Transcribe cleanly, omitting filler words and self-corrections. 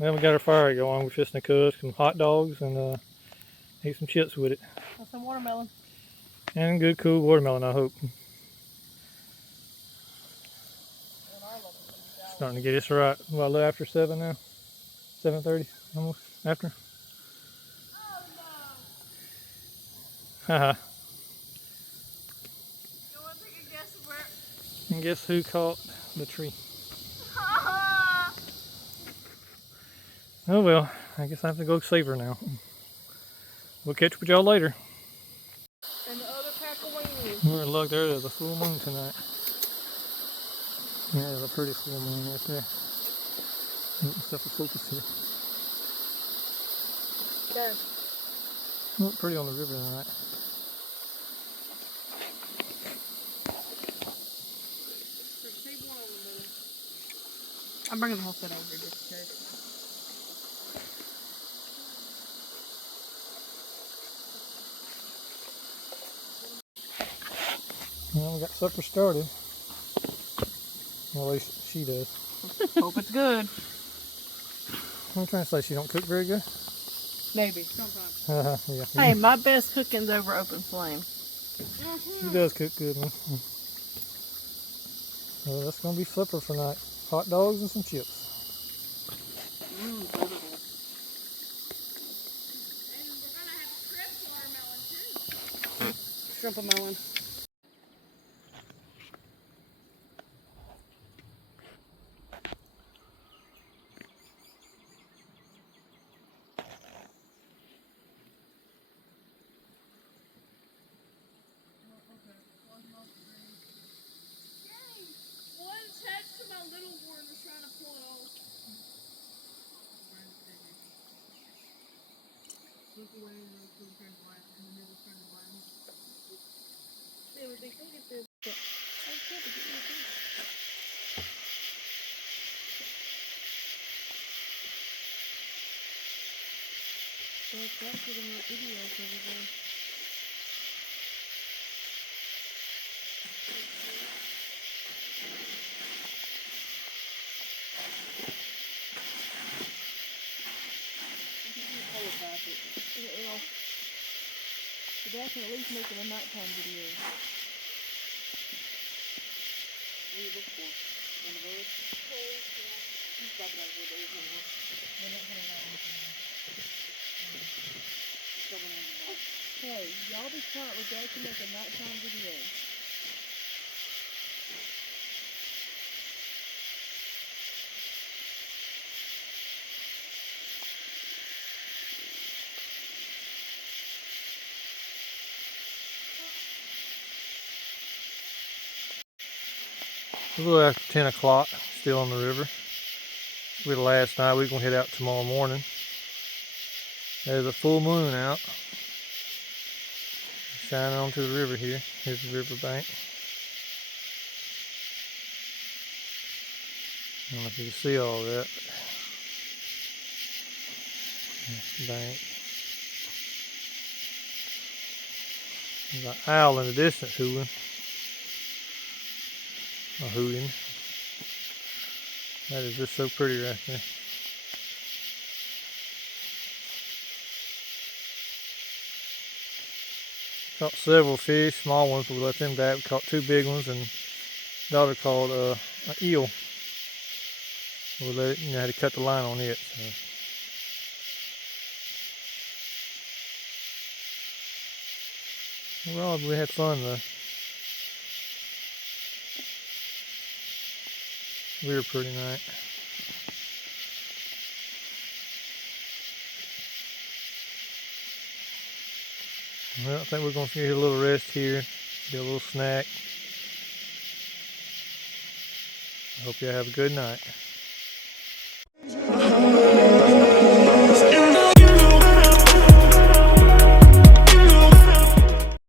Well, we got our fire going. We're fixing to cook some hot dogs and eat some chips with it. And some watermelon. And good, cool watermelon, I hope. Starting to get us right. Well, a little after 7 now. 7:30, almost after. Oh Haha. no! You want to take a guess where? And guess who caught the tree? Oh well, I guess I have to go save her now. We'll catch up with y'all later. And the other pack of wings. We're in luck, there's a full moon tonight. Yeah, there's a pretty full moon right there. Stuff will focus here. There. Look pretty on the river tonight. I'm bringing the whole set over just in case. Well, we got supper started. Well, at least she does. Hope it's good. I'm trying to say she don't cook very good. Maybe. Sometimes. Yeah. Hey, my best cooking's over open flame. She does cook good, man. Well, that's gonna be supper for night. Hot dogs and some chips. Beautiful. And we're gonna have shrimp watermelon too. Shrimp-a-melon. So Dad can at least make it a nighttime video. What do you look for? On the road? He's talking about where there is no more. They're not gonna allow anything. Hey, y'all be quiet where Dad can make a nighttime video. A little after 10 o'clock, still on the river. We did last night. We're gonna head out tomorrow morning. There's a full moon out, shining onto the river here. Here's the river bank. I don't know if you can see all that. That's the bank. There's an owl in the distance hooting. Or hooting. That is just so pretty right there. Caught several fish, small ones, but we let them die. We caught 2 big ones, and daughter caught an eel. We let it, had to cut the line on it. So. Well, we had fun though. We were pretty night. Well, I think we're going to get a little rest here, get a little snack. I hope you have a good night.